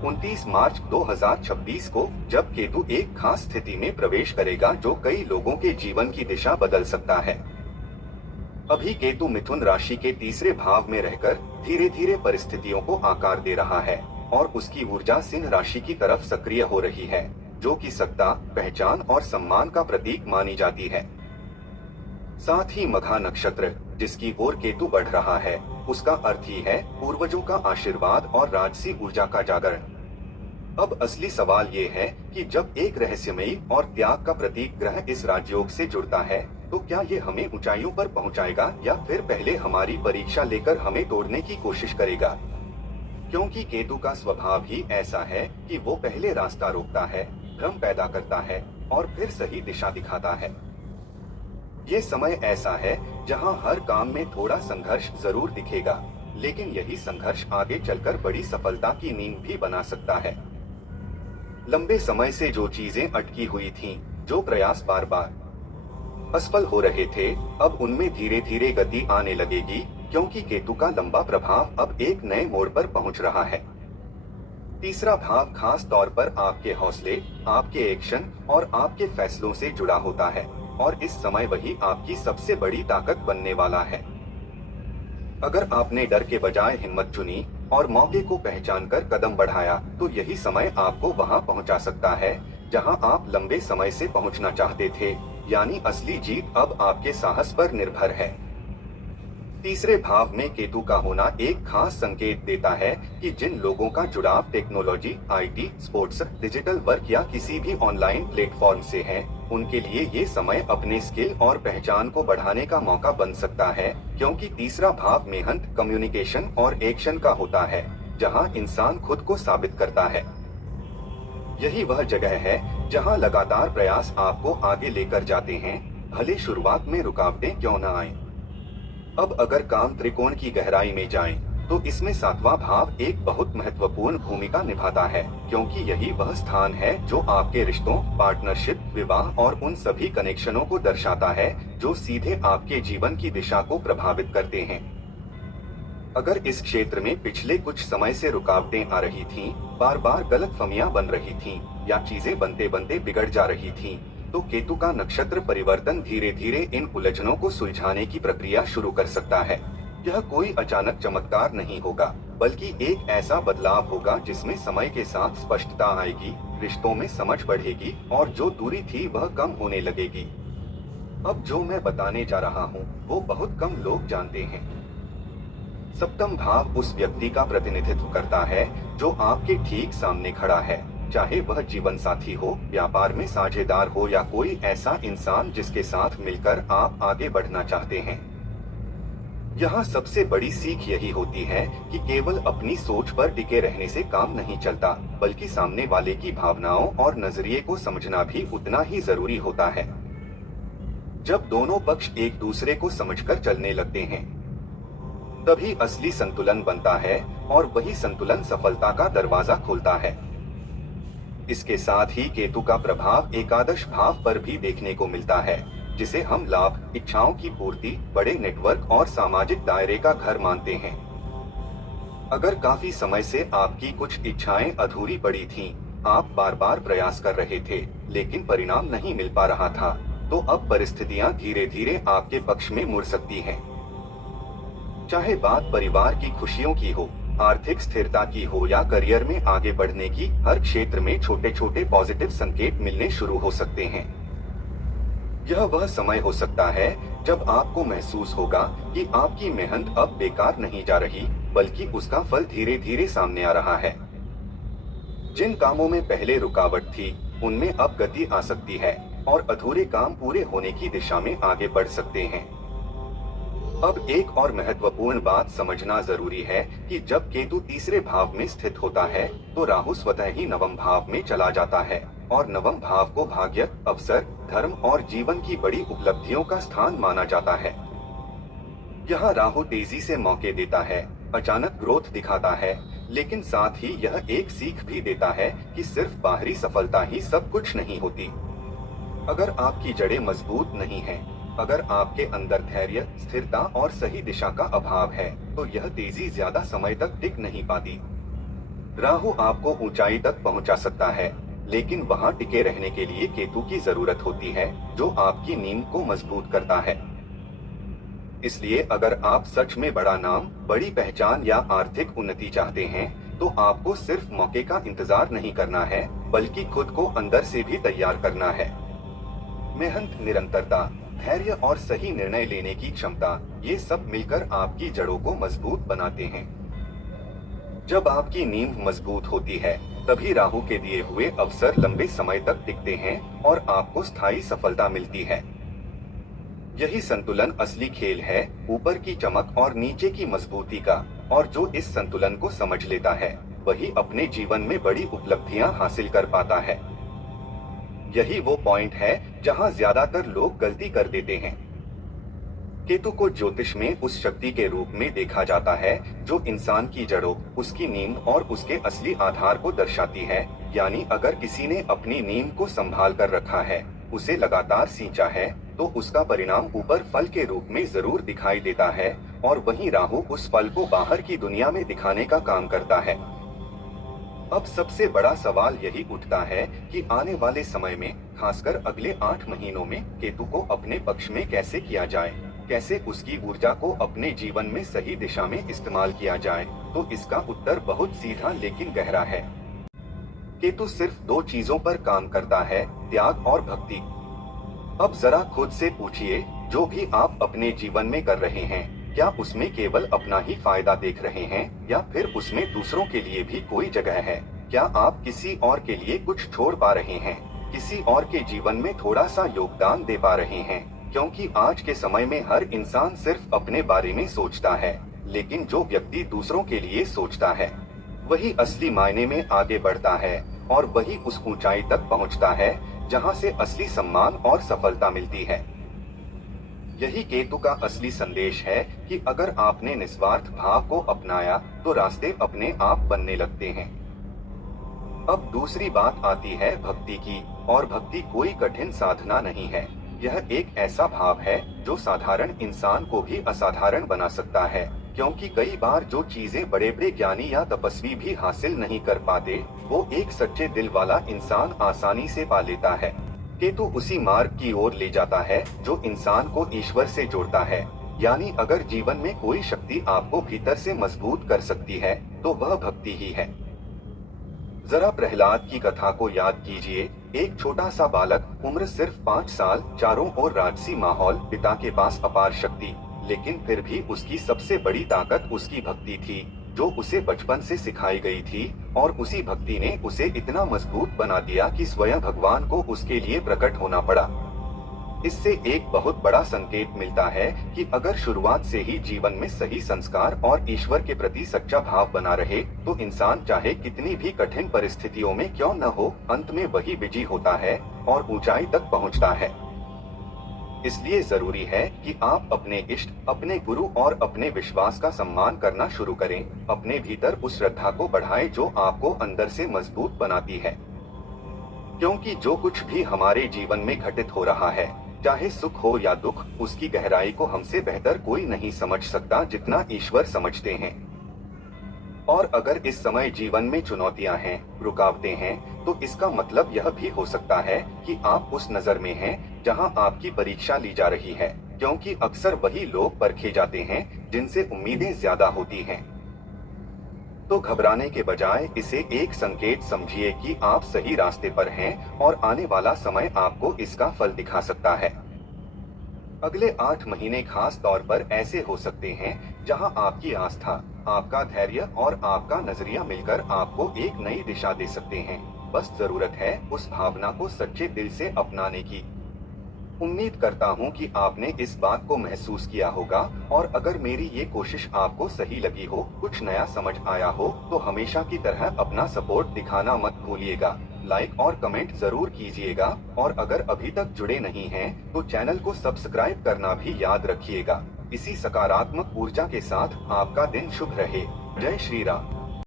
29 मार्च 2026 को, जब केतु एक खास स्थिति में प्रवेश करेगा जो कई लोगों के जीवन की दिशा बदल सकता है। अभी केतु मिथुन राशि के तीसरे भाव में रहकर धीरे धीरे परिस्थितियों को आकार दे रहा है और उसकी ऊर्जा सिंह राशि की तरफ सक्रिय हो रही है, जो कि सत्ता, पहचान और सम्मान का प्रतीक मानी जाती है। साथ ही मघा नक्षत्र, जिसकी ओर केतु बढ़ रहा है, उसका अर्थ ही है पूर्वजों का आशीर्वाद और राजसी ऊर्जा का जागरण। अब असली सवाल ये है कि जब एक रहस्यमयी और त्याग का प्रतीक ग्रह इस राजयोग से जुड़ता है, तो क्या ये हमें ऊंचाइयों पर पहुंचाएगा या फिर पहले हमारी परीक्षा लेकर हमें तोड़ने की कोशिश करेगा? क्योंकि केतु का स्वभाव ही ऐसा है कि वो पहले रास्ता रोकता है, भ्रम पैदा करता है और फिर सही दिशा दिखाता है। ये समय ऐसा है जहां हर काम में थोड़ा संघर्ष जरूर दिखेगा, लेकिन यही संघर्ष आगे चलकर बड़ी सफलता की नींव भी बना सकता है। लंबे समय से जो चीजें अटकी हुई थीं, जो प्रयास बार बार असफल हो रहे थे, अब उनमें धीरे धीरे गति आने लगेगी, क्योंकि केतु का लंबा प्रभाव अब एक नए मोड़ पर पहुंच रहा है। तीसरा भाव खास तौर पर आपके हौसले, आपके एक्शन और आपके फैसलों से जुड़ा होता है और इस समय वही आपकी सबसे बड़ी ताकत बनने वाला है। अगर आपने डर के बजाय हिम्मत चुनी और मौके को पहचानकर कदम बढ़ाया, तो यही समय आपको वहां पहुंचा सकता है जहां आप लंबे समय से पहुंचना चाहते थे। यानी असली जीत अब आपके साहस पर निर्भर है। तीसरे भाव में केतु का होना एक खास संकेत देता है कि जिन लोगों का जुड़ाव technology, IT, sports, digital work या किसी भी ऑनलाइन प्लेटफॉर्म से है, उनके लिए ये समय अपने स्किल और पहचान को बढ़ाने का मौका बन सकता है, क्योंकि तीसरा भाव मेहनत, कम्युनिकेशन और एक्शन का होता है, जहां इंसान खुद को साबित करता है। यही वह जगह है जहां लगातार प्रयास आपको आगे लेकर जाते हैं, भले शुरुआत में रुकावटें क्यों न आए। अब अगर काम त्रिकोण की गहराई में जाएं, तो इसमें सातवां भाव एक बहुत महत्वपूर्ण भूमिका निभाता है, क्योंकि यही वह स्थान है जो आपके रिश्तों, पार्टनरशिप, विवाह और उन सभी कनेक्शनों को दर्शाता है जो सीधे आपके जीवन की दिशा को प्रभावित करते हैं। अगर इस क्षेत्र में पिछले कुछ समय से रुकावटें आ रही थीं, बार बार गलतफहमियां बन रही थीं, या चीजें बनते बनते बिगड़ जा रही थीं, तो केतु का नक्षत्र परिवर्तन धीरे धीरे इन उलझनों को सुलझाने की प्रक्रिया शुरू कर सकता है। यह कोई अचानक चमत्कार नहीं होगा, बल्कि एक ऐसा बदलाव होगा जिसमें समय के साथ स्पष्टता आएगी, रिश्तों में समझ बढ़ेगी और जो दूरी थी वह कम होने लगेगी। अब जो मैं बताने जा रहा हूँ वो बहुत कम लोग जानते हैं। सप्तम भाव उस व्यक्ति का प्रतिनिधित्व करता है जो आपके ठीक सामने खड़ा है, चाहे वह जीवन साथी हो, व्यापार में साझेदार हो या कोई ऐसा इंसान जिसके साथ मिलकर आप आगे बढ़ना चाहते हैं। यहाँ सबसे बड़ी सीख यही होती है कि केवल अपनी सोच पर टिके रहने से काम नहीं चलता, बल्कि सामने वाले की भावनाओं और नजरिए को समझना भी उतना ही जरूरी होता है। जब दोनों पक्ष एक दूसरे को समझकर चलने लगते हैं, तभी असली संतुलन बनता है और वही संतुलन सफलता का दरवाजा खोलता है। इसके साथ ही केतु का प्रभाव एकादश भाव पर भी देखने को मिलता है, जिसे हम लाभ, इच्छाओं की पूर्ति, बड़े नेटवर्क और सामाजिक दायरे का घर मानते हैं। अगर काफी समय से आपकी कुछ इच्छाएं अधूरी पड़ी थीं, आप बार बार प्रयास कर रहे थे लेकिन परिणाम नहीं मिल पा रहा था, तो अब परिस्थितियां धीरे धीरे आपके पक्ष में मुड़ सकती हैं। चाहे बात परिवार की खुशियों की हो, आर्थिक स्थिरता की हो या करियर में आगे बढ़ने की, हर क्षेत्र में छोटे छोटे पॉजिटिव संकेत मिलने शुरू हो सकते हैं। यह वह समय हो सकता है जब आपको महसूस होगा कि आपकी मेहनत अब बेकार नहीं जा रही, बल्कि उसका फल धीरे धीरे सामने आ रहा है। जिन कामों में पहले रुकावट थी, उनमें अब गति आ सकती है और अधूरे काम पूरे होने की दिशा में आगे बढ़ सकते हैं। अब एक और महत्वपूर्ण बात समझना जरूरी है कि जब केतु तीसरे भाव में स्थित होता है, तो राहु स्वतः ही नवम भाव में चला जाता है और नवम भाव को भाग्य, अवसर, धर्म और जीवन की बड़ी उपलब्धियों का स्थान माना जाता है। यहाँ राहु तेजी से मौके देता है, अचानक ग्रोथ दिखाता है, लेकिन साथ ही यह एक सीख भी देता है कि सिर्फ बाहरी सफलता ही सब कुछ नहीं होती। अगर आपकी जड़ें मजबूत नहीं हैं, अगर आपके अंदर धैर्य, स्थिरता और सही दिशा का अभाव है, तो यह तेजी ज्यादा समय तक टिक नहीं पाती। राहु आपको ऊंचाई तक पहुंचा सकता है, लेकिन वहां टिके रहने के लिए केतु की जरूरत होती है, जो आपकी नींव को मजबूत करता है। इसलिए अगर आप सच में बड़ा नाम, बड़ी पहचान या आर्थिक उन्नति चाहते हैं, तो आपको सिर्फ मौके का इंतजार नहीं करना है, बल्कि खुद को अंदर से भी तैयार करना है। मेहनत, निरंतरता, धैर्य और सही निर्णय लेने की क्षमता, ये सब मिलकर आपकी जड़ों को मजबूत बनाते हैं। जब आपकी नींव मजबूत होती है, तभी राहु के दिए हुए अवसर लंबे समय तक टिकते हैं और आपको स्थायी सफलता मिलती है। यही संतुलन असली खेल है, ऊपर की चमक और नीचे की मजबूती का। और जो इस संतुलन को समझ लेता है, वही अपने जीवन में बड़ी उपलब्धियां हासिल कर पाता है। यही वो पॉइंट है जहां ज्यादातर लोग गलती कर देते हैं। केतु को ज्योतिष में उस शक्ति के रूप में देखा जाता है जो इंसान की जड़ों, उसकी नींव और उसके असली आधार को दर्शाती है। यानी अगर किसी ने अपनी नींव को संभाल कर रखा है, उसे लगातार सींचा है, तो उसका परिणाम ऊपर फल के रूप में जरूर दिखाई देता है। और वहीं राहु उस फल को बाहर की दुनिया में दिखाने का काम करता है। अब सबसे बड़ा सवाल यही उठता है कि आने वाले समय में, खासकर अगले 8 महीनों में, केतु को अपने पक्ष में कैसे किया जाए, कैसे उसकी ऊर्जा को अपने जीवन में सही दिशा में इस्तेमाल किया जाए। तो इसका उत्तर बहुत सीधा लेकिन गहरा है। केतु सिर्फ 2 चीजों पर काम करता है, त्याग और भक्ति। अब जरा खुद से पूछिए, जो भी आप अपने जीवन में कर रहे हैं, क्या उसमें केवल अपना ही फायदा देख रहे हैं, या फिर उसमें दूसरों के लिए भी कोई जगह है? क्या आप किसी और के लिए कुछ छोड़ पा रहे हैं, किसी और के जीवन में थोड़ा सा योगदान दे पा रहे हैं? क्योंकि आज के समय में हर इंसान सिर्फ अपने बारे में सोचता है, लेकिन जो व्यक्ति दूसरों के लिए सोचता है, वही असली मायने में आगे बढ़ता है और वही उस ऊंचाई तक पहुंचता है जहां से असली सम्मान और सफलता मिलती है। यही केतु का असली संदेश है कि अगर आपने निस्वार्थ भाव को अपनाया, तो रास्ते अपने आप बनने लगते हैं। अब दूसरी बात आती है भक्ति की, और भक्ति कोई कठिन साधना नहीं है। यह एक ऐसा भाव है जो साधारण इंसान को भी असाधारण बना सकता है, क्योंकि कई बार जो चीजें बड़े बड़े ज्ञानी या तपस्वी भी हासिल नहीं कर पाते, वो एक सच्चे दिल वाला इंसान आसानी से पा लेता है। केतु उसी मार्ग की ओर ले जाता है जो इंसान को ईश्वर से जोड़ता है। यानी अगर जीवन में कोई शक्ति आपको भीतर से मजबूत कर सकती है, तो वह भक्ति ही है। जरा प्रहलाद की कथा को याद कीजिए। एक छोटा सा बालक, उम्र सिर्फ 5 साल, चारों ओर राजसी माहौल, पिता के पास अपार शक्ति, लेकिन फिर भी उसकी सबसे बड़ी ताकत उसकी भक्ति थी, जो उसे बचपन से सिखाई गई थी। और उसी भक्ति ने उसे इतना मजबूत बना दिया कि स्वयं भगवान को उसके लिए प्रकट होना पड़ा। इससे एक बहुत बड़ा संकेत मिलता है कि अगर शुरुआत से ही जीवन में सही संस्कार और ईश्वर के प्रति सच्चा भाव बना रहे, तो इंसान चाहे कितनी भी कठिन परिस्थितियों में क्यों न हो, अंत में वही विजयी होता है और ऊंचाई तक पहुंचता है। इसलिए जरूरी है कि आप अपने इष्ट, अपने गुरु और अपने विश्वास का सम्मान करना शुरू करें। अपने भीतर उस श्रद्धा को बढ़ाएं जो आपको अंदर से मजबूत बनाती है। क्योंकि जो कुछ भी हमारे जीवन में घटित हो रहा है, चाहे सुख हो या दुख, उसकी गहराई को हमसे बेहतर कोई नहीं समझ सकता जितना ईश्वर समझते हैं। और अगर इस समय जीवन में चुनौतियां हैं, रुकावटें हैं, तो इसका मतलब यह भी हो सकता है कि आप उस नजर में हैं जहां आपकी परीक्षा ली जा रही है। क्योंकि अक्सर वही लोग परखे जाते हैं जिनसे उम्मीदें ज्यादा होती हैं। तो घबराने के बजाय इसे एक संकेत समझिए कि आप सही रास्ते पर हैं और आने वाला समय आपको इसका फल दिखा सकता है। अगले 8 महीने खास तौर पर ऐसे हो सकते हैं जहां आपकी आस्था, आपका धैर्य और आपका नजरिया मिलकर आपको एक नई दिशा दे सकते हैं। बस जरूरत है उस भावना को सच्चे दिल से अपनाने की। उम्मीद करता हूं कि आपने इस बात को महसूस किया होगा, और अगर मेरी ये कोशिश आपको सही लगी हो, कुछ नया समझ आया हो, तो हमेशा की तरह अपना सपोर्ट दिखाना मत भूलिएगा। लाइक और कमेंट जरूर कीजिएगा, और अगर अभी तक जुड़े नहीं हैं, तो चैनल को सब्सक्राइब करना भी याद रखिएगा। इसी सकारात्मक ऊर्जा के साथ आपका दिन शुभ रहे। जय श्री राम।